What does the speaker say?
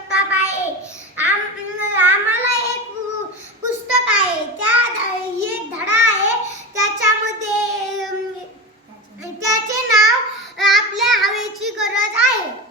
जगताप आहे. आम्हाला एक पुस्तक आहे. त्या एक धडा आहे. त्याच्यामध्ये त्याचे नाव आपल्या हवेची गरज आहे.